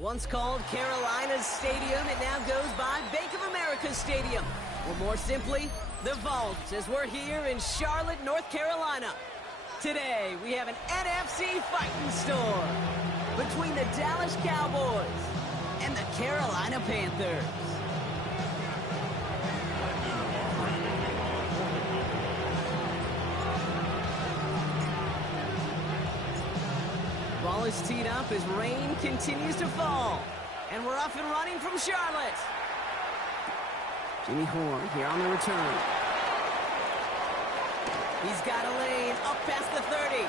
Once called Carolina's Stadium, it now goes by Bank of America Stadium. Or more simply, the Vault, as we're here in Charlotte, North Carolina. Today, we have an NFC fighting storm between the Dallas Cowboys and the Carolina Panthers. Ball is teed up as rain continues to fall. And we're off and running from Charlotte. Jimmy Horn here on the return. He's got a lane up past the 30.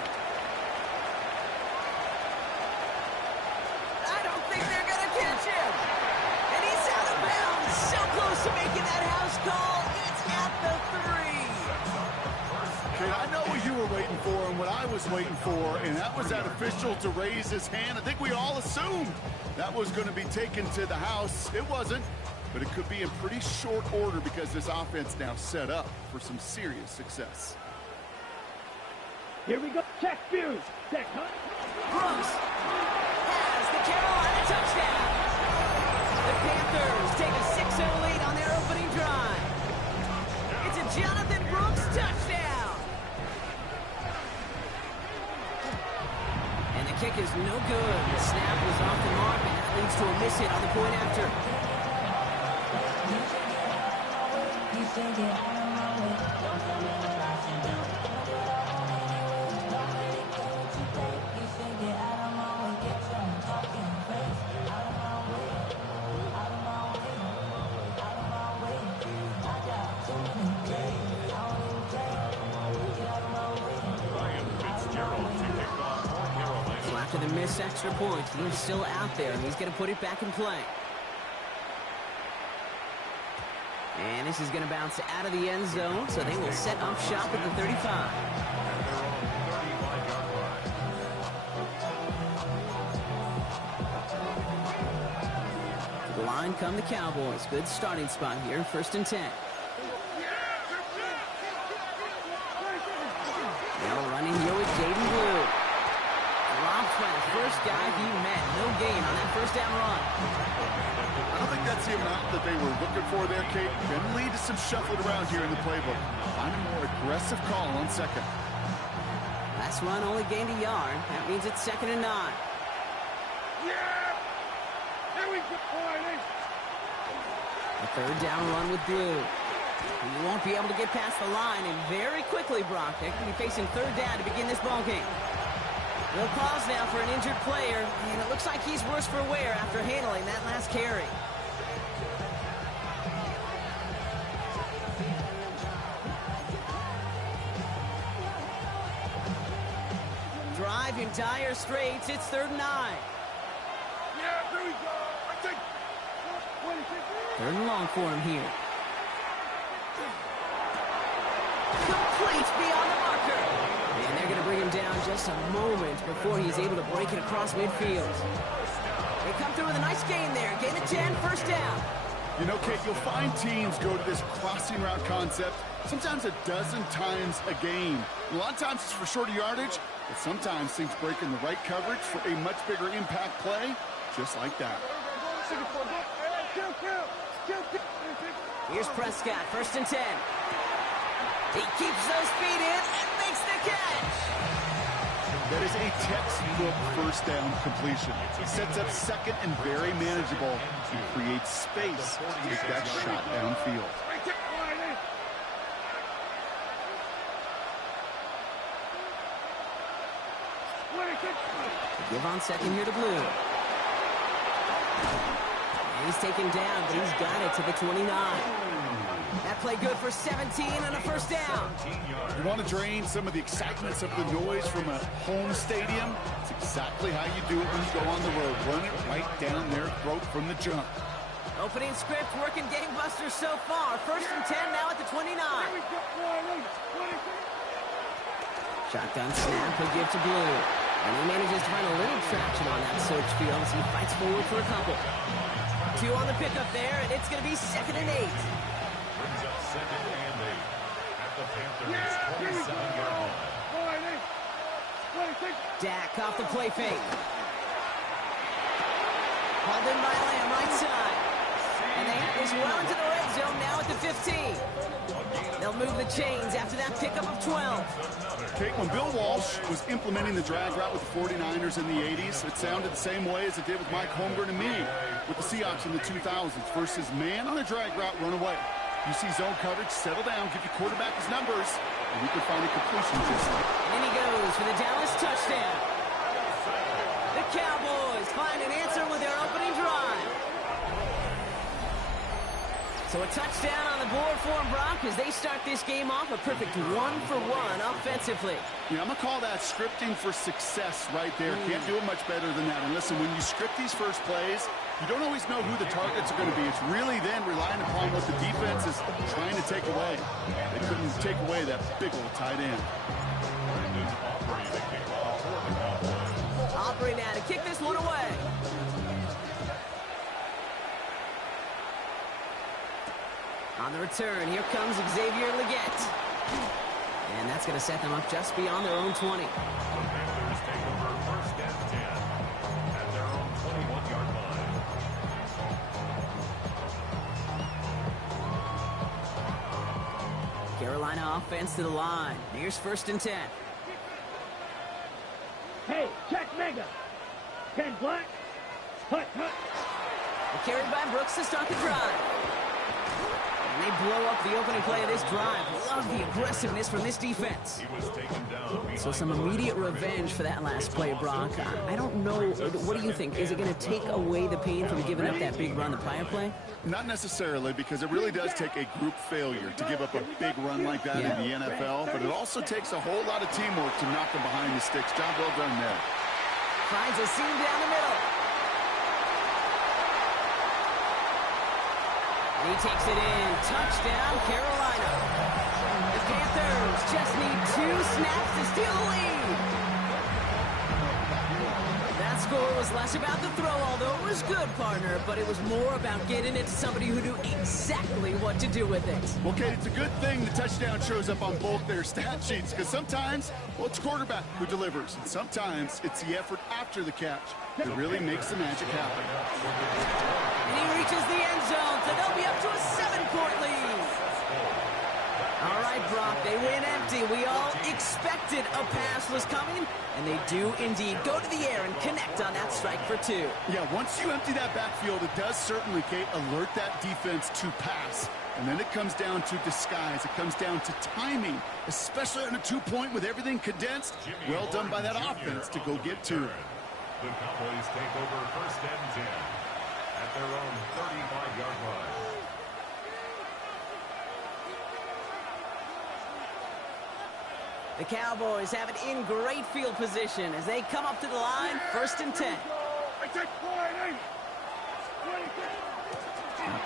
I don't think they're going to catch him. And he's out of bounds. So close to making that house call. It's at the 3. Okay, I know what you were waiting for and what I was waiting for, and that was that official to raise his hand. I think we all assumed that was going to be taken to the house. It wasn't, but it could be in pretty short order because this offense now set up for some serious success. Here we go. Check Fuse. Check Hunt. Brooks has the Carolina touchdown. The Panthers take a 6-0 lead on their opening drive. It's a Jonathan Brooks touchdown. And the kick is no good. The snap was off the mark, and that leads to a miss hit on the point after. After the missed extra point, he's still out there, and he's going to put it back in play. And this is going to bounce out of the end zone, so they will set up shop at the 35. To the line come the Cowboys. Good starting spot here, 1st and 10. Now running here with Jaden Blue. Dropped by the first guy he met. No gain on that first down run. I don't think that's the amount that they were looking for there, Kate. Can lead to some shuffled around here in the playbook. Find a more aggressive call on second. Last run only gained a yard. That means it's 2nd and 9. Yeah! Here we go, A 3rd down run with Blue. He won't be able to get past the line, and very quickly, Brock, they could be facing 3rd down to begin this ball game. No pause now for an injured player, and it looks like he's worse for wear after handling that last carry. Drive in dire straits. It's 3rd and 9. Yeah, here we go. 3rd and long for him here. Complete beyond the marker. And they're going to bring him down just a moment before he's able to break it across midfield. They come through with a nice gain there. Gain of 10, 1st down. You know, Kate, you'll find teams go to this crossing route concept sometimes a dozen times a game. A lot of times it's for shorter yardage, but sometimes things break in the right coverage for a much bigger impact play, just like that. Here's Prescott, 1st and 10. He keeps those feet in and makes the catch. That is a textbook 1st down completion. It sets up second and very manageable and creates space to take that shot downfield. Give on second here to Blue. And he's taken down, but he's got it to the 29. That play good for 17 and a 1st down. You want to drain some of the excitement, some of the noise from a home stadium? It's exactly how you do it when you go on the road. Run it right down their throat from the jump. Opening script working gangbusters so far. 1st and 10 now at the 29. Shotgun snap will give to Blue. And he manages to find a little traction on that search field as he fights forward for a couple. 2 on the pickup there, and it's going to be 2nd and 8. Brings up 2nd and 8 at the Panthers' 27-yard line. Dak off the play fake. Hauled in by Lamb, right side. And they have this well into the red zone now at the 15. They'll move the chains after that pickup of 12. Kate, when Bill Walsh was implementing the drag route with the 49ers in the 80s, it sounded the same way as it did with Mike Holmgren and me with the Seahawks in the 2000s versus man on a drag route, run away. You see zone coverage, settle down, give your quarterback his numbers, and you can find a completion just like. And he goes for the Dallas touchdown. The Cowboys find an answer with their opening drive. So a touchdown on the board for them, Brock, as they start this game off a perfect 1-for-1 offensively. Yeah, I'm going to call that scripting for success right there. Can't do it much better than that. And listen, when you script these first plays, you don't always know who the targets are going to be. It's really then relying upon what the defense is trying to take away. They couldn't take away that big old tight end. Opry now to kick this one away. On the return, here comes Xavier Legette. And that's going to set them up just beyond their own 20. The Panthers take over first and 10 at their own 21-yard line. Carolina offense to the line. Here's first and 10. Hey, check Mega. 10 black. Hut, hut. Carried by Brooks to start the drive. And they blow up the opening play of this drive. Love the aggressiveness from this defense. He was taken down. So some immediate revenge for that last play, Brock. I don't know. What do you think? Is it going to take away the pain from giving up that big run the prior play? Not necessarily, because it really does take a group failure to give up a big run like that in the NFL, but it also takes a whole lot of teamwork to knock them behind the sticks. Job well done there. Finds a seam down the middle. And he takes it in. Touchdown, Carolina. The Panthers just need 2 snaps to steal the lead. That score was less about the throw, although it was good, partner, but it was more about getting it to somebody who knew exactly what to do with it. Well, Kate, it's a good thing the touchdown shows up on both their stat sheets, because sometimes, well, it's quarterback who delivers, and sometimes it's the effort after the catch that really makes the magic happen. And he reaches the end zone, so they'll be up to a 7-point lead. All right, Brock, they win empty. We all expected a pass was coming, and they do indeed go to the air and connect on that strike for 2. Yeah, once you empty that backfield, it does certainly, Kate, alert that defense to pass. And then it comes down to disguise. It comes down to timing, especially on a 2-point with everything condensed. Well done by that offense to go get 2. The Cowboys take over first and 10 at their own 35-yard line. The Cowboys have it in great field position as they come up to the line, first and 10. Up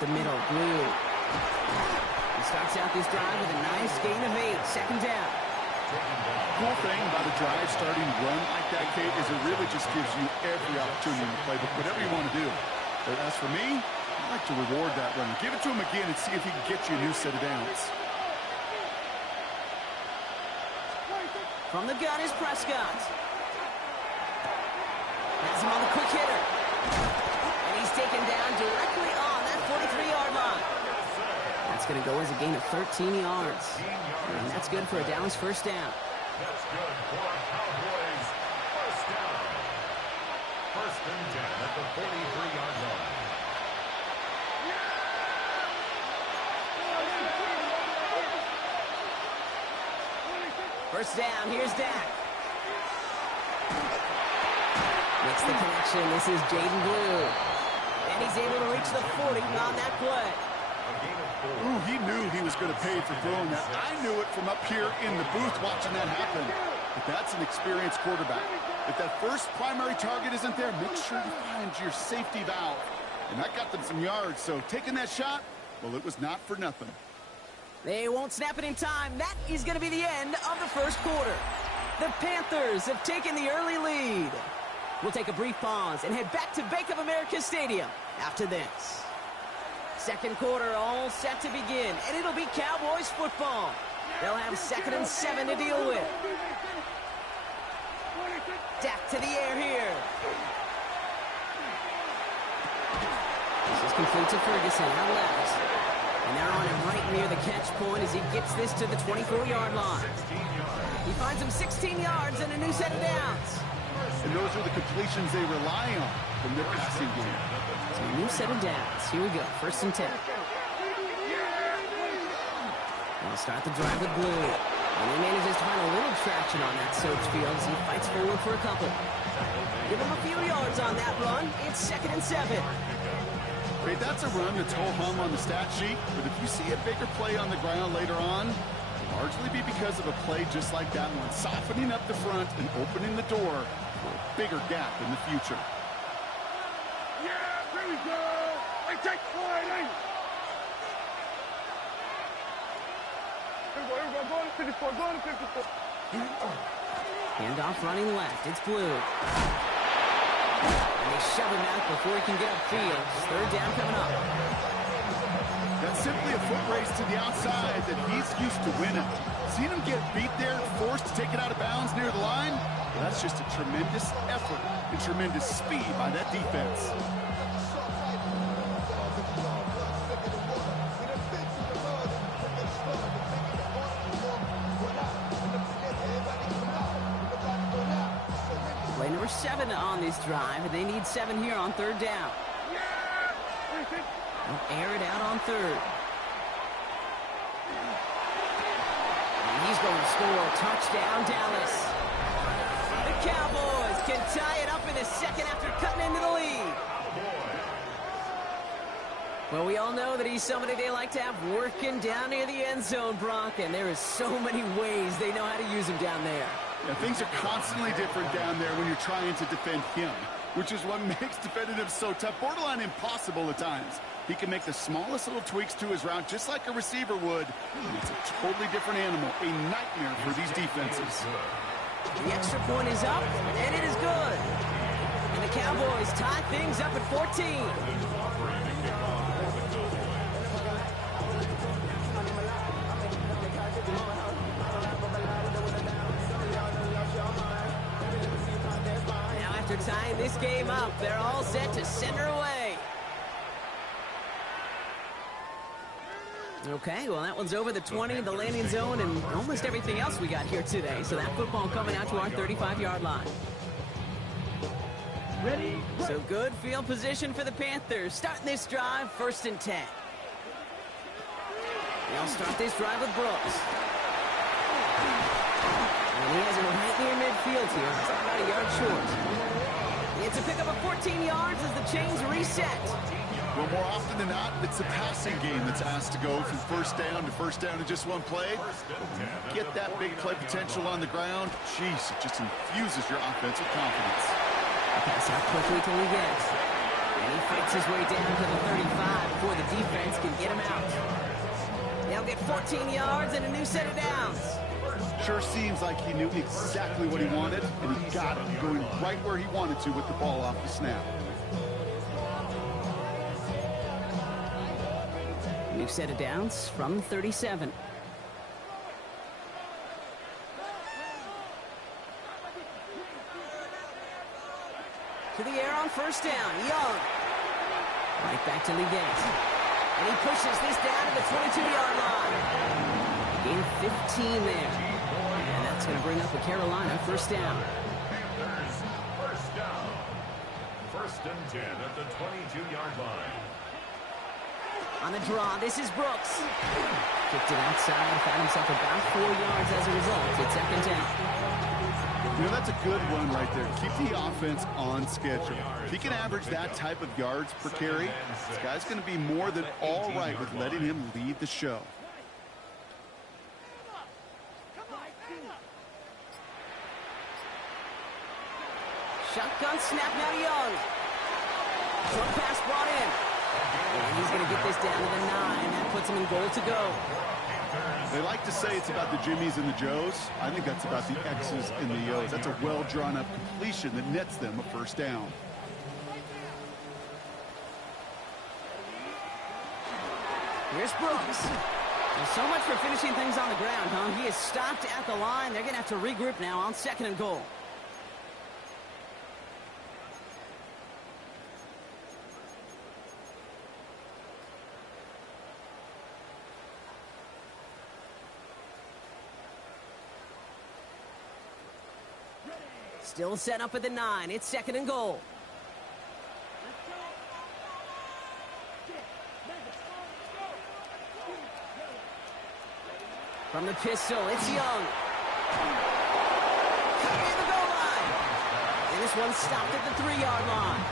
the middle, Blue. He starts out this drive with a nice gain of 8, second down. Cool thing about a drive starting run like that, Kate, is it really just gives you every opportunity to play whatever you want to do. But as for me, I like to reward that run. Give it to him again and see if he can get you a new set of downs. From the gun is Prescott. Has him on the quick hitter. And he's taken down directly on that 43-yard line. That's going to go as a gain of 13 yards. And that's good for a Dallas first down. That's good for a Cowboys first down. First and 10 at the 43-yard line. First down, here's Dak. Makes the connection. This is Jaden Blue. And he's able to reach the 40 on that play. Ooh, he knew he was going to pay for throwing that. I knew it from up here in the booth watching that happen. But that's an experienced quarterback. If that first primary target isn't there, make sure you find your safety valve. And that got them some yards, so taking that shot, well, it was not for nothing. They won't snap it in time. That is going to be the end of the first quarter. The Panthers have taken the early lead. We'll take a brief pause and head back to Bank of America Stadium after this. Second quarter all set to begin, and it'll be Cowboys football. They'll have 2nd and 7 to deal with. Dak to the air here. complete to Ferguson out left. And they're on him right near the catch point as he gets this to the 24-yard line. He finds him 16 yards and a new set of downs. And those are the completions they rely on from their passing game. So a new set of downs. Here we go, 1st and 10. We'll start the drive with Blue. And he manages to find a little traction on that search field as he fights forward for a couple. Give him a few yards on that run. It's 2nd and 7. Great, that's a run that's ho-hum on the stat sheet, but if you see a bigger play on the ground later on, it'll largely be because of a play just like that one, softening up the front and opening the door for a bigger gap in the future. Yeah, here we go. Hey, take point, hey. Here we go, go to 54, go to 54. Handoff running left. It's Blue. And they shove him out before he can get upfield. 3rd down coming up. That's simply a foot race to the outside that he's used to winning. Seeing him get beat there, forced to take it out of bounds near the line, well, that's just a tremendous effort and tremendous speed by that defense. Play number 7 on this drive, and they need 7 here on 3rd down. They'll air it out on 3rd. And he's going to score. Touchdown, Dallas. The Cowboys can tie it up in the 2nd after cutting into the lead. Well, we all know that he's somebody they like to have working down near the end zone, Brock, and there is so many ways they know how to use him down there. Yeah, things are constantly different down there when you're trying to defend him, which is what makes defending him so tough, borderline impossible at times. He can make the smallest little tweaks to his route just like a receiver would. It's a totally different animal, a nightmare for these defenses. The extra point is up, and it is good. And the Cowboys tie things up at 14. After tying this game up, they're all set to send her away. Okay, well, that one's over the 20, the landing zone, and almost everything else we got here today. So that football coming out to our 35-yard line. Ready? So good field position for the Panthers. Starting this drive, 1st and 10. They'll start this drive with Brooks. And he has it right near midfield here. It's about a yard short. It's a pickup of 14 yards as the chains reset. Well, more often than not, it's the passing game that's asked to go from 1st down to 1st down in just one play. Get that big play potential on the ground. Jeez, it just infuses your offensive confidence. Pass out quickly to Liggett. And he fights his way down to the 35 before the defense can get him out. They'll get 14 yards and a new set of downs. Sure seems like he knew exactly what he wanted, and he got it, going right where he wanted to with the ball off the snap. New set of downs from 37. To the air on 1st down, Young. Right back to Liggett. And he pushes this down to the 22-yard line. Gain 15 there. And that's going to bring up a Carolina 1st down. Panthers, 1st down. 1st and 10 at the 22-yard line. On the draw, this is Brooks. Kicked it outside, found himself about 4 yards as a result. It's 2nd down. You know, that's a good run right there. Keep the offense on schedule. If he can average that type of yards per carry, this guy's going to be more than all right with letting him lead the show. Shotgun snap now to Young. Short pass brought in. And he's going to get this down to the 9. That puts him in goal to go. They like to say it's about the Jimmies and the Joes. I think that's about the X's and the O's. That's a well-drawn-up completion that nets them a 1st down. Here's Brooks. Well, so much for finishing things on the ground, huh? He is stopped at the line. They're going to have to regroup now on 2nd and goal. Still set up at the 9. It's 2nd and goal. From the pistol, it's Young. Cutting in the goal line. And this one stopped at the 3-yard line.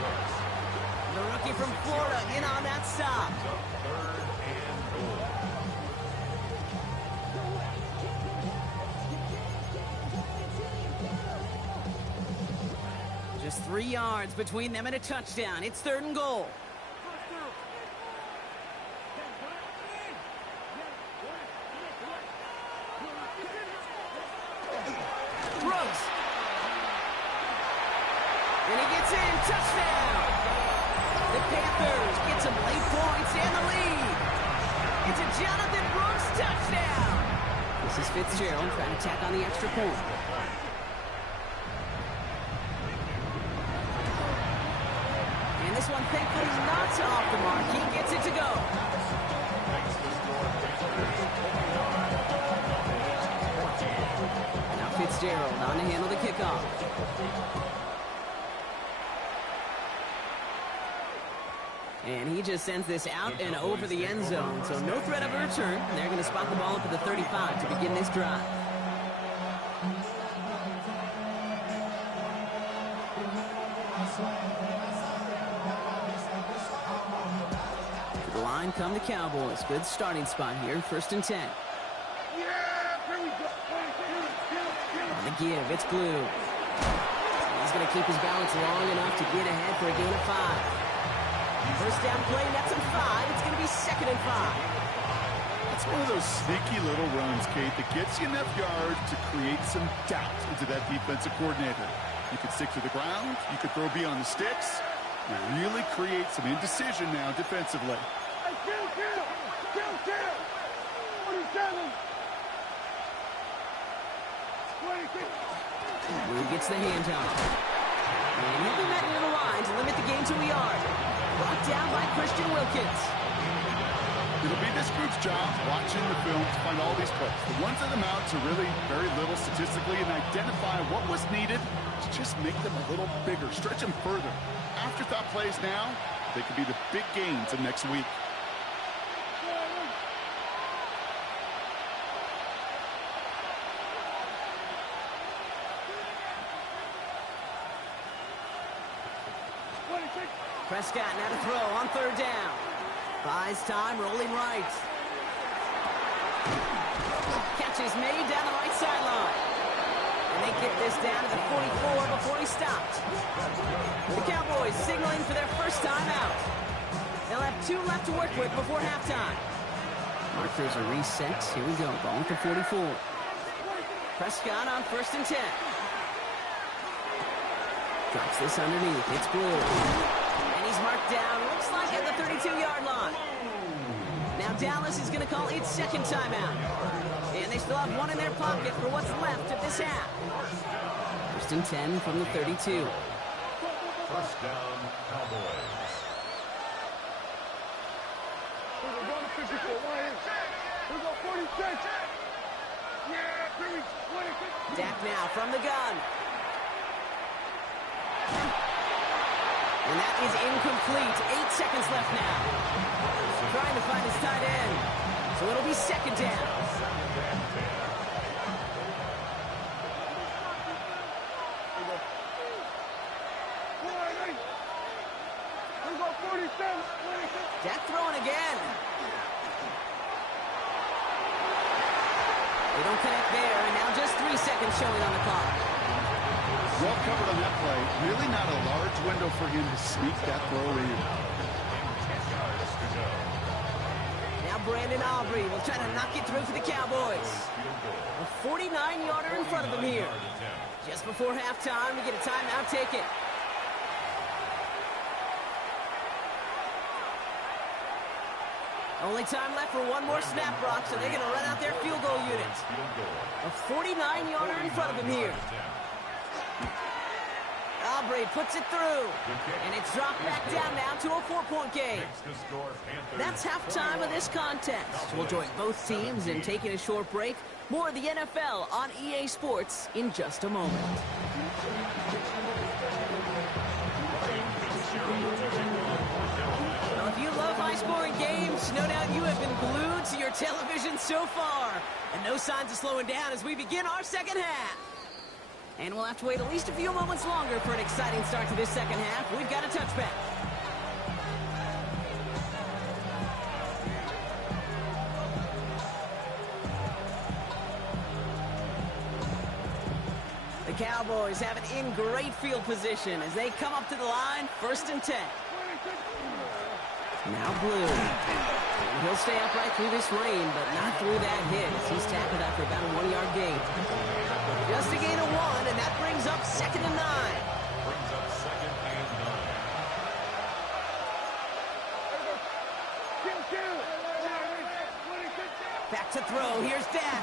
The rookie from Florida in on that stop. Just 3 yards between them and a touchdown. It's 3rd and goal. Brooks. And he gets in. Touchdown. The Panthers get some late points and the lead. It's a Jonathan Brooks touchdown. This is Fitzgerald trying to tack on the extra point. And this one thankfully not off the mark. He gets it to go. Now Fitzgerald on to handle the kickoff. And he just sends this out and over the end zone. So no threat of a return. They're going to spot the ball up at the 35 to begin this drive. To the line come the Cowboys. Good starting spot here. 1st and 10. On the give, it's Blue. He's going to keep his balance long enough to get ahead for a gain of 5. First down play, that's a 5. It's going to be 2nd and 5. It's one of those sneaky little runs, Kate, that gets you enough yards to create some doubt into that defensive coordinator. You could stick to the ground. You could throw beyond the sticks. You really create some indecision now defensively. Blue gets the handoff. And he'll be met near the line to limit the gain to a yard. Brought down by Christian Wilkins. It'll be this group's job watching the film to find all these plays. The ones that amount to really very little statistically and identify what was needed to just make them a little bigger, stretch them further. Afterthought plays now, they could be the big gains of next week. Prescott now to throw on 3rd down. Buys time, rolling right. Catch is made down the right sideline. And they get this down to the 44 before he stopped. The Cowboys signaling for their first time out. They'll have 2 left to work with before halftime. Markers are reset. Here we go. Ball at the 44. Prescott on 1st and 10. Drops this underneath. It's Blue. He's marked down, looks like at the 32-yard line. Now Dallas is going to call its 2nd timeout. And they still have 1 in their pocket for what's left of this half. 1st and 10 from the 32. First down, Cowboys. Dak now from the gun. And that is incomplete. 8 seconds left now. Trying to find his tight end. So it'll be 2nd down. Dak throwing again. They don't connect there, and now just 3 seconds showing on the clock. Well covered on that play. Really not a large window for him to sneak that throw in. Now Brandon Aubrey will try to knock it through for the Cowboys. A 49-yarder in front of him here. Just before halftime, we get a timeout taken. Only time left for 1 more snap, Brock, so they're going to run out their field goal unit. A 49-yarder in front of him here. Aubrey puts it through, and it's dropped back down now to a 4-point game. That's halftime of this contest. We'll join both teams in taking a short break. More of the NFL on EA Sports in just a moment. glued to your television so far. And no signs of slowing down as we begin our second half. And we'll have to wait at least a few moments longer for an exciting start to this second half. We've got a touchback. The Cowboys have it in great field position as they come up to the line, 1st and 10. Now Blue. He'll stay upright through this rain, but not through that hit as he's tackled after about a 1-yard gain. Just a gain of 1, and that brings up 2nd and 9. Brings up 2nd and 9. Back to throw. Here's Dak.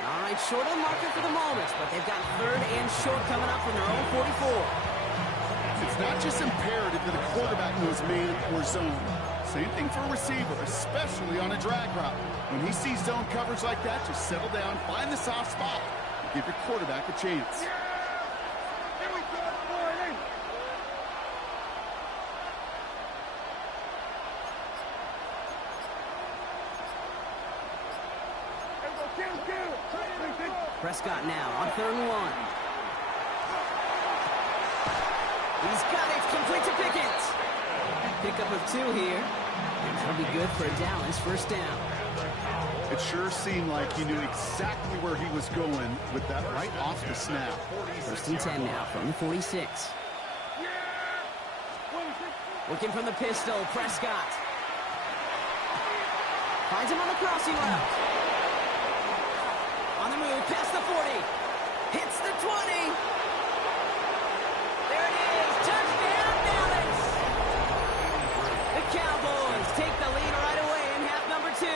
All right, short of the marker for the moment, but they've got 3rd and short coming up from their own 44. It's not just imperative that a quarterback knows man or zone. Same thing for a receiver, especially on a drag route. When he sees zone coverage like that, just settle down, find the soft spot, and give your quarterback a chance. Prescott now on 3rd and 1. He's got it, complete to Pickens. Pickup of 2 here, and that'll be good for a Dallas 1st down. It sure seemed like he knew exactly where he was going with that right off the snap. 1st and 10 now from the 46. Working from the pistol, Prescott. Finds him on the crossing route. On the move, past the 40. Hits the 20. There it is. Touchdown, Dallas. The Cowboys take the lead right away in half number 2.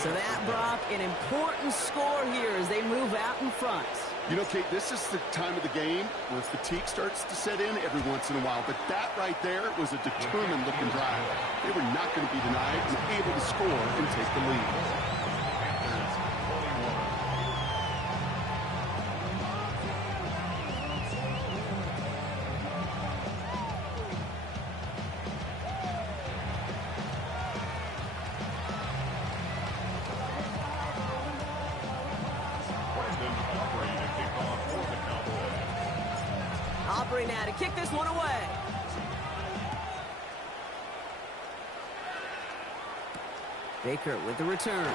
So that, Brock, an important score here as they move out in front. You know, Kate, this is the time of the game where fatigue starts to set in every once in a while. But that right there was a determined-looking drive. They were not going to be denied and able to score and take the lead. Aubrey now to kick this one away. Baker with the return.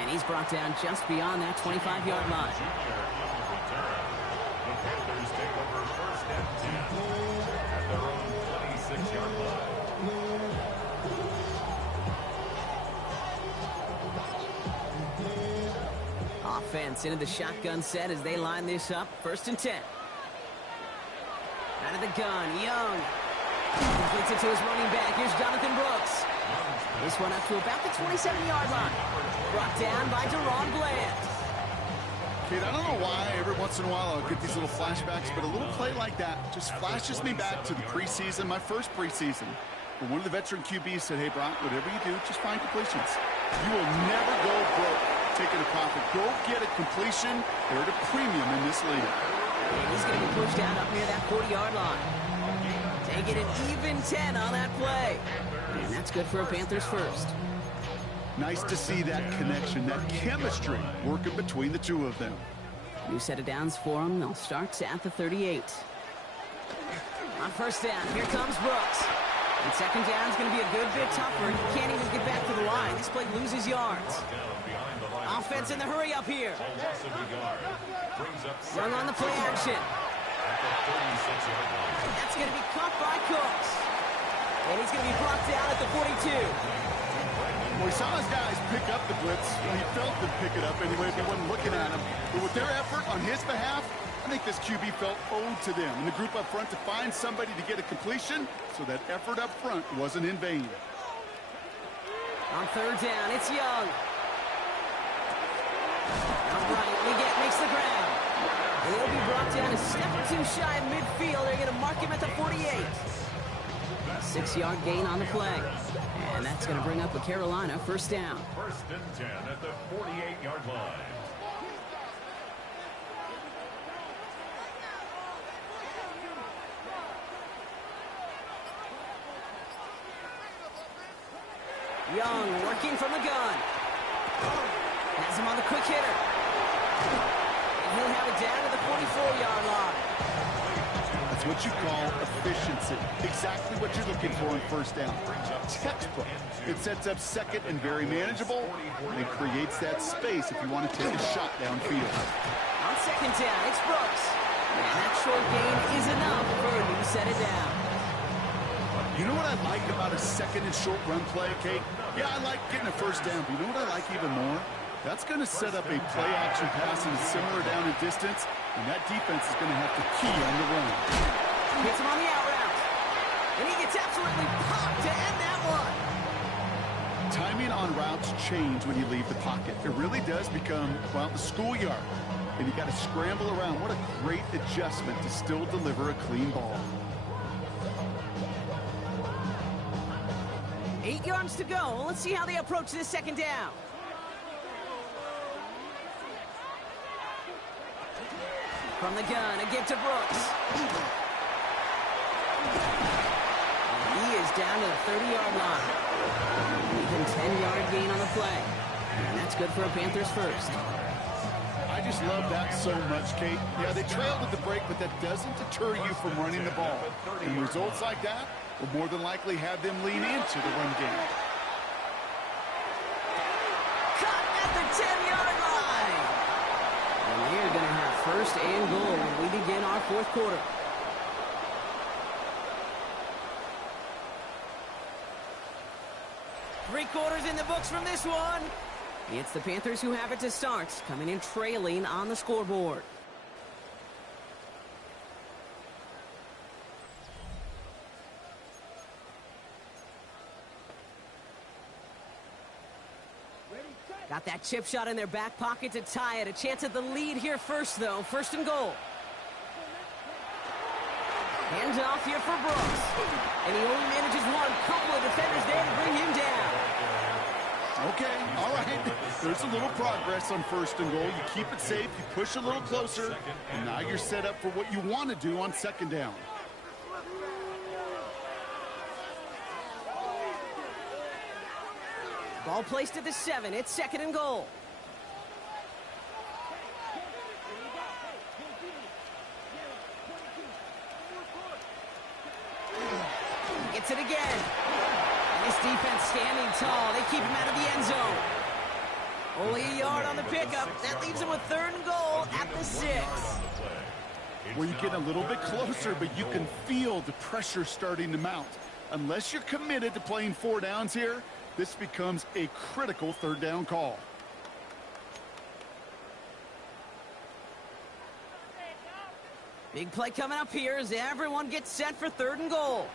And he's brought down just beyond that 25-yard line. The Panthers take over 1st and 10 at their own 26-yard line. Offense into the shotgun set as they line this up. 1st and 10. Out of the gun, Young. Completes it to his running back. Here's Jonathan Brooks. This one up to about the 27-yard line. Brought down by Deron Bland. Kate, I don't know why every once in a while I'll get these little flashbacks, but a little play like that just flashes me back to the preseason, my first preseason. When one of the veteran QBs said, hey, Brock, whatever you do, just find completions. You will never go broke taking a profit. Go get a completion. They're at a premium in this league. And he's going to be pushed out up near that 40-yard line. Taking an even 10 on that play. And that's good for a Panthers first. Nice to see that connection, that chemistry working between the two of them. New set of downs for them. They'll start at the 38. On 1st down, here comes Brooks. And 2nd down is going to be a good bit tougher. He can't even get back to the line. This play loses yards. Offense in the hurry up here. Young on the play action. That's going to be caught by Cooks. And he's going to be brought down at the 42. Well, we saw his guys pick up the blitz. Well, he felt them pick it up anyway if he wasn't looking at him. But with their effort on his behalf, I think this QB felt owed to them. And the group up front to find somebody to get a completion, so that effort up front wasn't in vain. On 3rd down, it's Young. All right, Leggett makes the ground. And he'll be brought down a step or 2 shy of midfield. They're going to mark him at the 48. 6-yard gain on the play. And that's going to bring up a Carolina 1st down. 1st and 10 at the 48-yard line. Young working from the gun. Has him on the quick hitter. And he'll have it down to the 44-yard line. That's what you call efficiency. Exactly what you're looking for in first down. Textbook. It sets up second and very manageable, and creates that space if you want to take a shot downfield. On second down, it's Brooks. And that short gain is enough for a new set it down. You know what I like about a second and short run play, Kate? Yeah, I like getting a first down, but you know what I like even more? That's going to set up a play action pass in a similar down and distance, and that defense is going to have to key on the run. Hits him on the out route. And he gets absolutely popped to end that one. Timing on routes change when you leave the pocket. It really does become, well, the schoolyard. And you got to scramble around. What a great adjustment to still deliver a clean ball. 8 yards to go. Let's see how they approach this second down. From the gun, again to Brooks. And he is down to the 30-yard line. Even 10-yard gain on the play. And that's good for a Panthers first. I just love that so much, Kate. Yeah, they trailed at the break, but that doesn't deter you from running the ball. And results like that will more than likely have them lean into the run game. Cut at the 10-yard line. And we are going to have first and goal when we begin our fourth quarter. Three quarters in the books from this one. It's the Panthers who have it to start, coming in trailing on the scoreboard. Got that chip shot in their back pocket to tie it. A chance at the lead here first, though. First and goal. Hands off here for Brooks. And he only manages one. Couple of defenders there to bring him down. Okay, all right. There's a little progress on first and goal. You keep it safe, you push a little closer, and now you're set up for what you want to do on second down. Ball placed at the 7. It's second and goal. Gets it again. And this defense standing tall. They keep him out of the end zone. Only a yard on the pickup. That leaves him with third and goal at the 6. Well, you get a little bit closer, but you can feel the pressure starting to mount. Unless you're committed to playing 4 downs here, this becomes a critical third down call. Big play coming up here as everyone gets set for third and goal.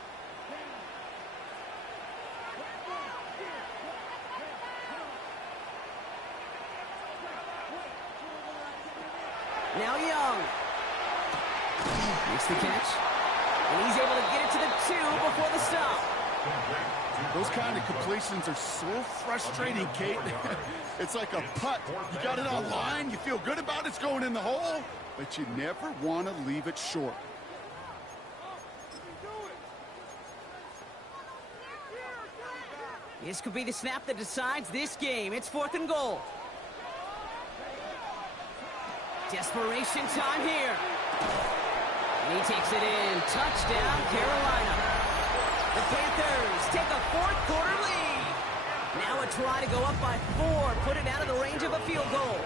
Now Young. Makes the catch. And he's able to get it to the 2 before the stop. Those kind of completions are so frustrating, Kate. It's like a putt. You got it on line, you feel good about it's going in the hole, but you never want to leave it short. This could be the snap that decides this game. It's fourth and goal. Desperation time here. And he takes it in. Touchdown, Carolina. The Panthers take a fourth quarter lead. Now a try to go up by 4. Put it out of the range of a field goal.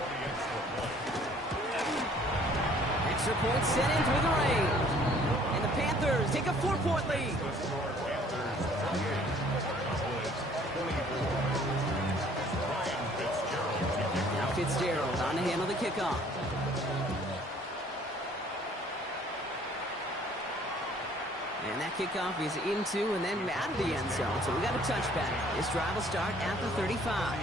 Extra point set in through the range. And the Panthers take a 4-point lead. Now Fitzgerald on to handle the kickoff. And that kickoff is into and then out of the end zone. So we got a touchback. This drive will start at the 35.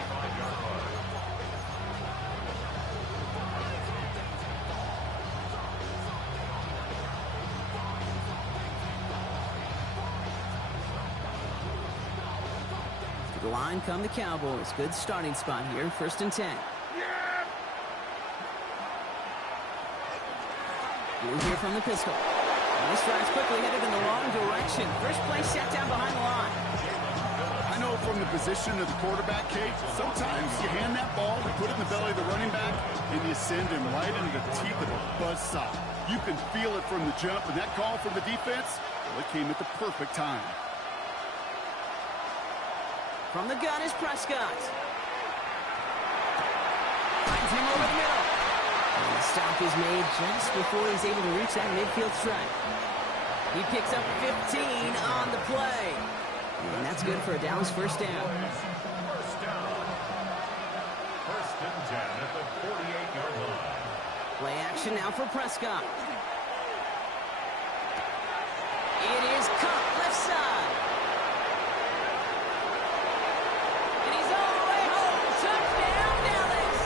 To the line come the Cowboys. Good starting spot here. First and 10. Blue here from the pistol. And this drive's quickly headed in the wrong direction. First play set down behind the line. I know from the position of the quarterback, Kate. Sometimes you hand that ball, you put it in the belly of the running back, and you send him right into the teeth of a buzzsaw. You can feel it from the jump, and that call from the defense, well, it came at the perfect time. From the gun is Prescott. Finds him over the middle. And the stop is made just before he's able to reach that midfield strike. He picks up 15 on the play. And that's good for a Dallas first down. First down. First and 10 at the 48-yard line. Play action now for Prescott. It is Cup left side. And he's all the way home. Touchdown, Dallas.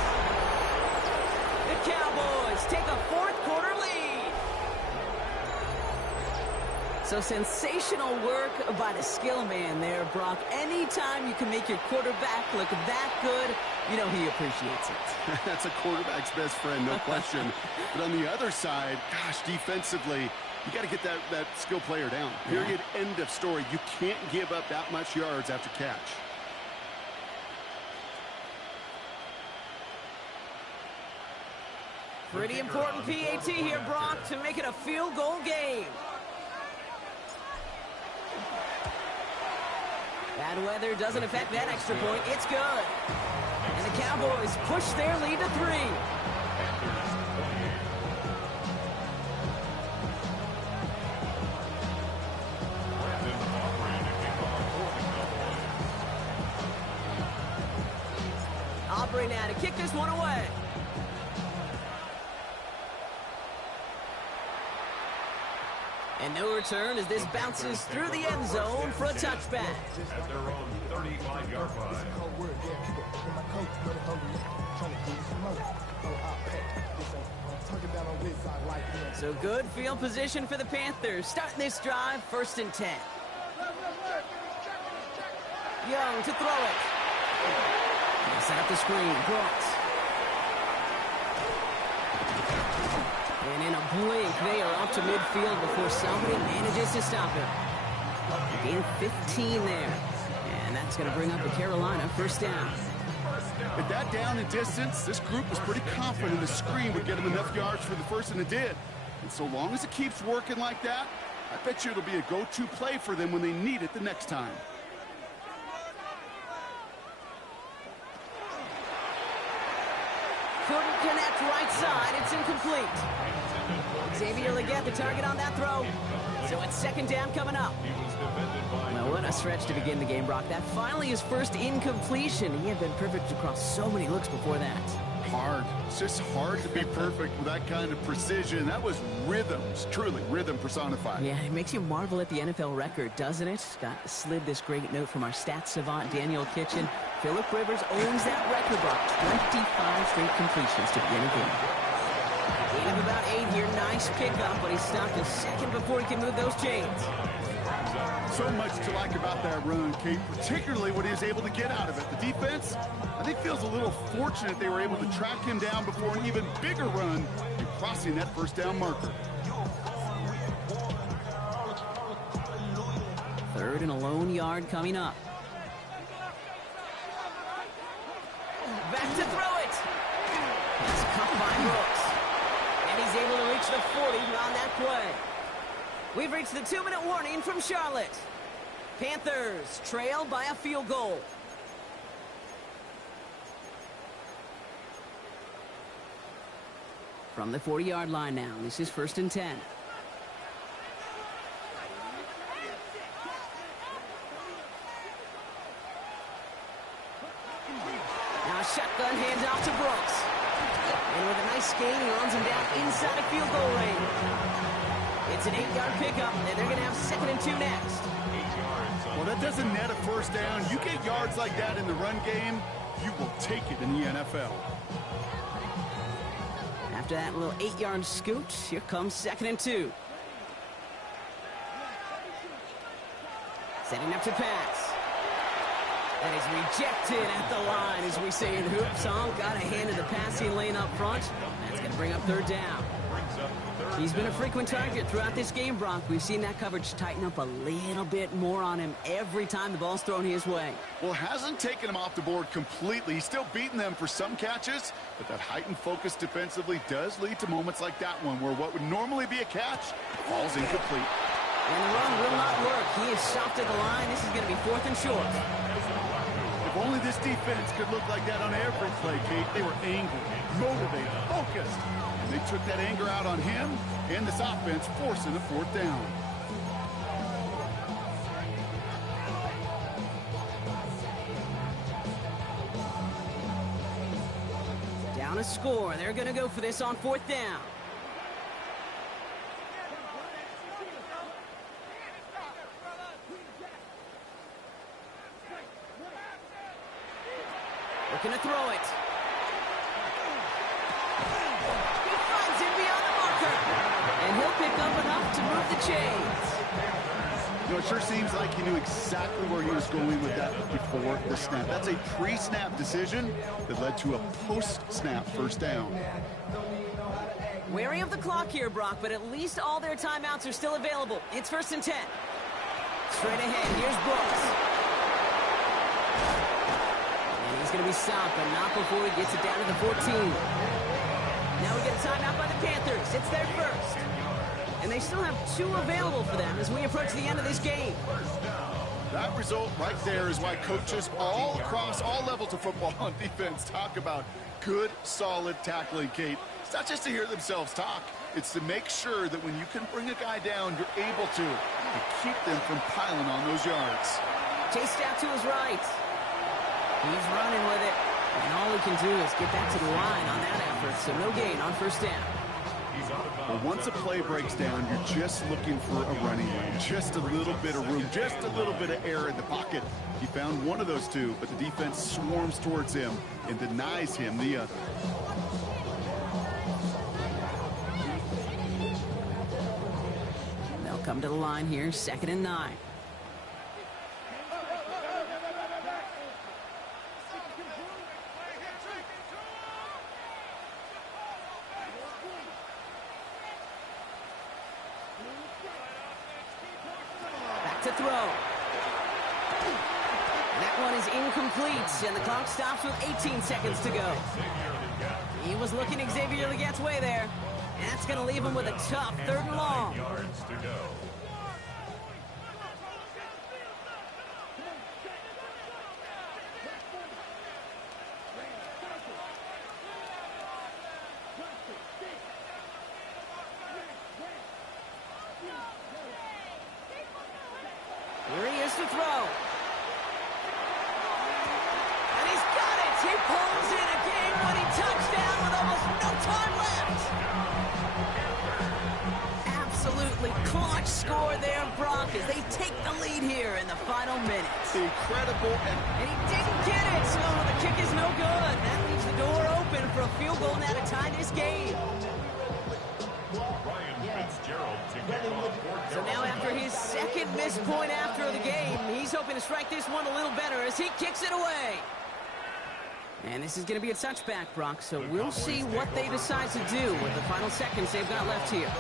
The Cowboys take a fourth-quarter lead. So sensational work by the skill man there, Brock. Anytime you can make your quarterback look that good, you know he appreciates it. That's a quarterback's best friend, no question. But on the other side, gosh, defensively, you got to get that skill player down. Period, end of story. You can't give up that much yards after catch. Pretty important PAT here, Brock, to make it a field goal game. Bad weather doesn't affect that extra point. It's good. And the Cowboys push their lead to 3. Aubrey now to kick this one away. And no return as this bounces through the end zone for a touchback. At their own 35-yard line. So good field position for the Panthers. Starting this drive, 1st and 10. Young to throw it. They set up the screen. Brooks. And in a blink, they are up to midfield before somebody manages to stop him. Gain 15 there. And that's going to bring up the Carolina first down. At that down and distance, this group was pretty confident the screen would get them enough yards for the first, and it did. And so long as it keeps working like that, I bet you it'll be a go-to play for them when they need it the next time. Couldn't connect right side. It's incomplete. Xavier Legette, the target on that throw. So it's 2nd down coming up. Well, what a stretch to begin the game, Brock. That finally his first incompletion. He had been perfect across so many looks before that. Hard. It's just hard to be perfect with that kind of precision. That was rhythms, truly rhythm personified. Yeah, it makes you marvel at the NFL record, doesn't it? Got slid this great note from our stats savant, Daniel Kitchen. Phillip Rivers owns that record, Brock. 25 straight completions to begin a game. Gain of about 8 here. Nice pickup, but he stopped a second before he can move those chains. So much to like about that run, Kate, particularly what he was able to get out of it. The defense, I think, feels a little fortunate they were able to track him down before an even bigger run and crossing that first down marker. 3rd and a lone yard coming up. Back to throw it. It's caught by Brooks. And he's able to reach the 40 on that play. We've reached the 2-minute warning from Charlotte. Panthers trail by a field goal. From the 40-yard line now, this is 1st and 10. Now a shotgun handoff to Brooks. And with a nice gain, he runs him down inside a field goal range. It's an 8-yard pickup, and they're going to have 2nd and 2 next. Well, that doesn't net a first down. You get yards like that in the run game, you will take it in the NFL. After that little 8-yard scoot, here comes 2nd and 2. Setting up to pass. That is rejected at the line, as we say in hoops. Got a hand in the passing lane up front. That's going to bring up 3rd down. brings up third He's been a down. frequent target throughout this game, Brock. We've seen that coverage tighten up a little bit more on him every time the ball's thrown his way. Well, hasn't taken him off the board completely. He's still beating them for some catches, but that heightened focus defensively does lead to moments like that one where what would normally be a catch falls incomplete. And the run will not work. He is stopped at the line. This is going to be 4th and short. If only this defense could look like that on every play, Kate. They were angry, motivated, focused. And they took that anger out on him and this offense, forcing a 4th down. Down a score. They're going to go for this on 4th down. Looking to throw it. He finds him beyond the marker. And he'll pick up enough to move the chains. You know, it sure seems like he knew exactly where he was going with that before the snap. That's a pre-snap decision that led to a post-snap 1st down. Wary of the clock here, Brock, but at least all their timeouts are still available. It's 1st and 10. Straight ahead, here's Brooks. And he's going to be stopped, but not before he gets it down to the 14. Now we get a timeout by the Panthers. It's their first. And they still have 2 available for them as we approach the end of this game. That result right there is why coaches all across all levels of football and defense talk about good, solid tackling, Kate. It's not just to hear themselves talk. It's to make sure that when you can bring a guy down, you're able to keep them from piling on those yards. Chased out to his right. He's running with it. And all he can do is get back to the line on that effort. So no gain on 1st down. Well, once a play breaks down, you're just looking for a running lane. Just a little bit of room, just a little bit of air in the pocket. He found one of those 2, but the defense swarms towards him and denies him the other. They'll come to the line here, 2nd and 9. To throw. That one is incomplete, and the clock stops with 18 seconds to go. He was looking Xavier Legat's way there, and that's going to leave him with a tough 3rd and long. Yards to go. Here he is to throw. And he's got it. He pulls in a game-winning touchdown with almost no time left. Absolutely clutch score there, Brock, as they take the lead here in the final minutes. Incredible. And he didn't get it, so the kick is no good. That leaves the door open for a field goal now to tie this game. So now after his 2nd missed point after the game, he's hoping to strike this one a little better as he kicks it away. And this is going to be a touchback, Brock, so we'll see what they decide to do with the final seconds they've got left here.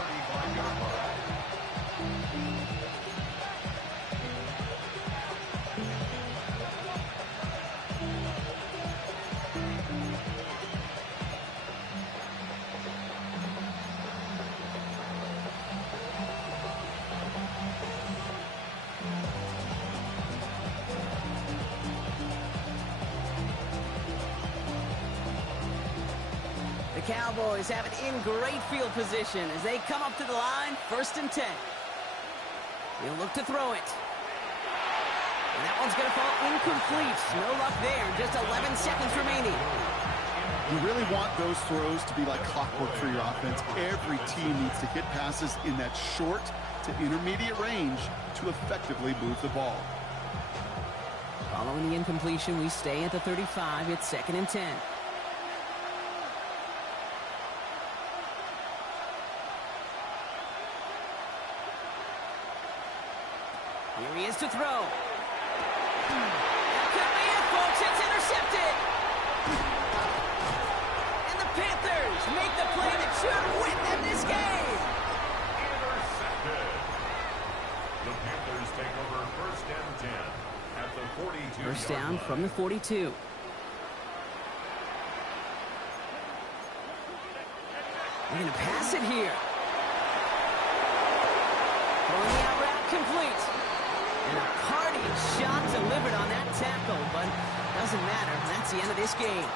The Cowboys have it in great field position as they come up to the line, 1st and 10. He'll look to throw it. And that one's going to fall incomplete. No luck there. Just 11 seconds remaining. You really want those throws to be like clockwork for your offense. Every team needs to hit passes in that short to intermediate range to effectively move the ball. Following the incompletion, we stay at the 35. It's 2nd and 10. Here he is to throw. That could be it, folks. It's intercepted. And the Panthers make the play that should win them this take over 1st and 10 at the 42. First down from the 42. They're going to pass it here. Throwing the out route complete. And a party shot delivered on that tackle, but doesn't matter. That's the end of this game.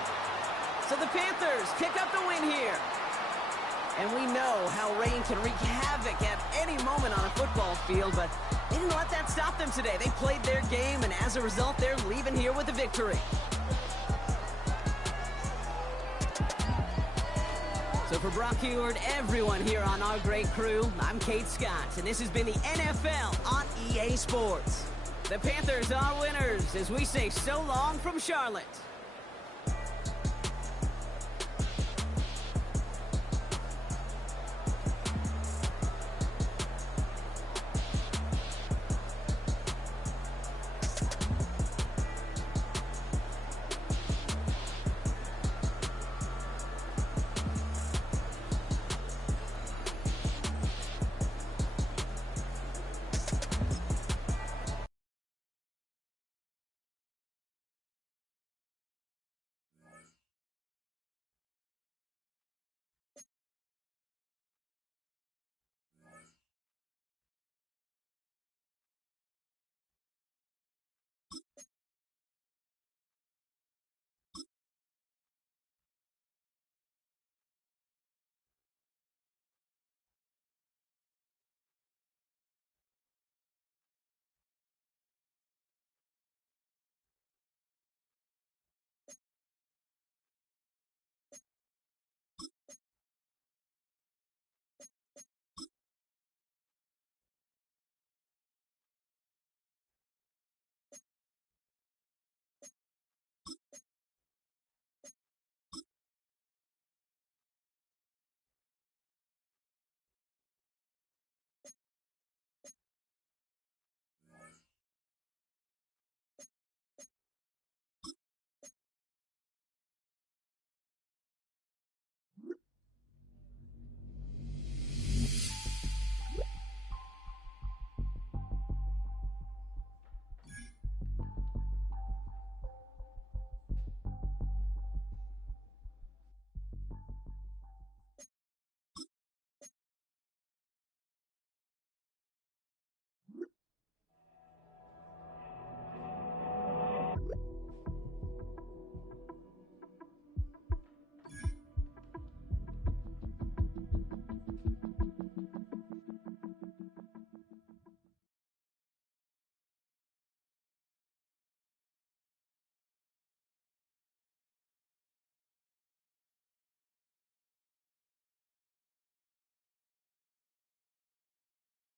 So the Panthers pick up the win here. And we know how rain can wreak havoc at any moment on a football field, but they didn't let that stop them today. They played their game, and as a result, they're leaving here with a victory. So for Brock Huard, everyone here on our great crew, I'm Kate Scott, and this has been the NFL on EA Sports. The Panthers are winners as we say so long from Charlotte.